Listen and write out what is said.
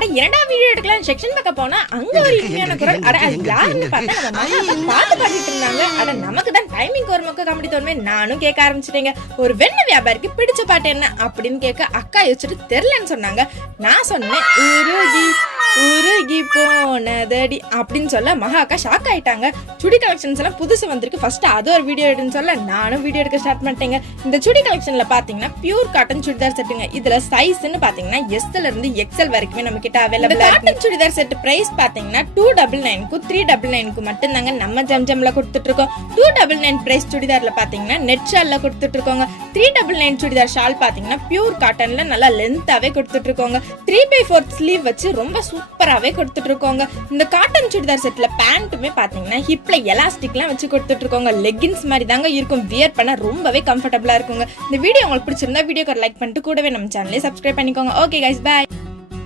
அட இரண்டா வீடியோ எடுக்கலாம் செக்ஷன் பக்கம் போனா அங்க ஒரு இனிமையான குரல். அட அது யாருன்னு பார்த்தா நம்ம பாட்டு பாடிட்டு இருந்தாங்க. அட நமக்கு தான் டைமிங் ஒரு மொக்க காமெடி தோணுமே. நானும் கேட்க ஆரம்பிச்சிட்டேங்க. ஒரு வெண்ணெய் வியாபாரிக்கு பிடிச்ச பாட்டு என்ன அப்படின்னு கேட்க அக்கா யோசிச்சுட்டு தெரியலன்னு சொன்னாங்க. நான் சொன்னேன் உருகி உருகி போனதடி அப்படின்னு சொல்ல மகா அக்கா ஷாக் ஆயிட்டாங்க. சுடி கலெக்ஷன்ஸ் எல்லாம் புதுசு வந்திருக்கு, ஃபர்ஸ்ட் அது ஒரு வீடியோ எடுன்னு சொல்ல நானும் வீடியோ எடுக்க ஸ்டார்ட் பண்ணிட்டேங்க. இந்த சுடி கலெக்ஷன்ல பாத்தீங்கன்னா பியூர் காட்டன் சுடிதார் செட்டுங்க. இதுல சைஸ்ன்னு பாத்தீங்கன்னா எஸ்ல இருந்து எக்ஸ்எல் வரைக்குமே நம்ம கிட்ட available. Cotton churidar set price பாத்தீங்கன்னா 299க்கு 399க்கு மட்டும் தாங்க நம்ம ஜம்ஜம்ல கொடுத்துட்டு இருக்கோம். 299 பிரைஸ் சுடிதார்ல பாத்தீங்கன்னா நெட் ஷால்ல கொடுத்துட்டு இருக்கோங்க. 399 சுடிதார் ஷால் பாத்தீங்கன்னா பியூர் காட்டன்ல நல்லா லென்த்தாவே கொடுத்துட்டு இருக்கோங்க. 3/4 ஸ்லீவ் வச்சு ரொம்ப சூப்பராவே கொடுத்துட்டு இருக்கோங்க. இந்த காட்டன் சுடிதார் செட்ல பேண்ட்டுமே பாத்தீங்கன்னா ஹிப்ல எலாஸ்டிக்லாம் வச்சு கொடுத்துட்டு இருக்கோங்க. லெகின்ஸ் மாதிரி தாங்க இருக்கும், வியர் பண்ண ரொம்பவே கம்ஃபர்டபுளா இருக்குங்க. இந்த வீடியோ உங்களுக்கு பிடிச்சிருந்தா வீடியோக்கு ஒரு லைக் பண்ணிட்டு கூடவே நம்ம சேனலை சப்ஸ்கிரைப் பண்ணிக்கோங்க. Okay guys, by.